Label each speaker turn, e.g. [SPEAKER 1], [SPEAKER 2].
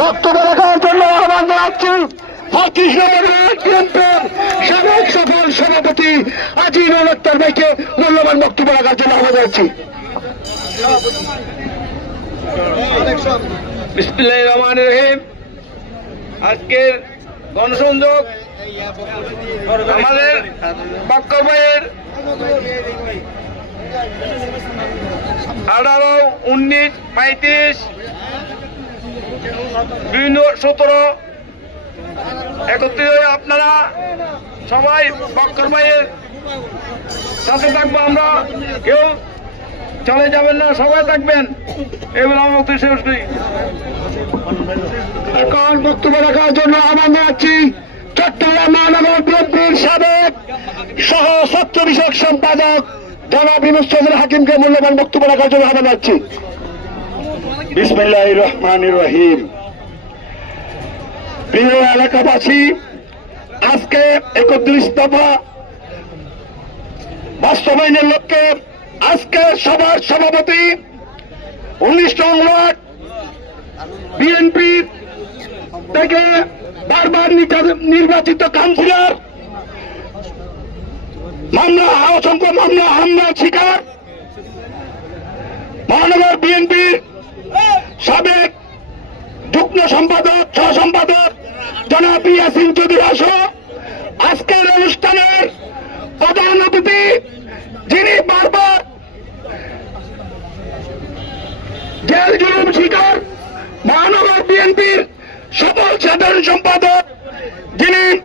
[SPEAKER 1] বক্তব্য রাখার জন্য আহ্বান জানাচ্ছি সাবেক সফল সভাপতি আজিজুল আক্তার ভাইকে মূল্যবান বক্তব্য রাখার জন্য আহ্বান জানাচ্ছি।
[SPEAKER 2] আজকের গণসংযোগ আমাদের বক্তব্যের আঠারো, উনিশ, পঁয়ত্রিশ, বিভিন্ন সতেরো একত্রিত হয়ে আপনারা সবাই বক্তব্যের সাথে থাকব আমরা। কেউ চলে যাবেন না, সবাই থাকবেন। এবার আমার শেষ
[SPEAKER 1] এখন বক্তব্য রাখার জন্য আহ্বান জানাচ্ছি চট্টগ্রাম মহানগর সাবেক সহ সত্য বিষয়ক সম্পাদক জনাব হাকিমকে মূল্যবান বক্তব্য রাখার জন্য আহ্বান জানাচ্ছি। রহমান রহিম। প্রিয় এলাকাবাসী, আজকে একত্রিশ দফা বাস্তবায়নের লক্ষ্যে আজকে সভার সভাপতি উনিশ নং ওয়ার্ড বিএনপি থেকে বারবার নির্বাচিত কাউন্সিলর। মামলা, অসংখ্য মামলা, হামলার শিকার। মহানগর বিএনপির সাবেক যুগ্ম সম্পাদক সহ সম্পাদক জনাব ইয়াসিন চৌধুরী আসো। আজকের অনুষ্ঠানের প্রধান অতিথি যিনি বারবার জেল জুলুম শিকার মহানগর বিএনপির সম্পাদক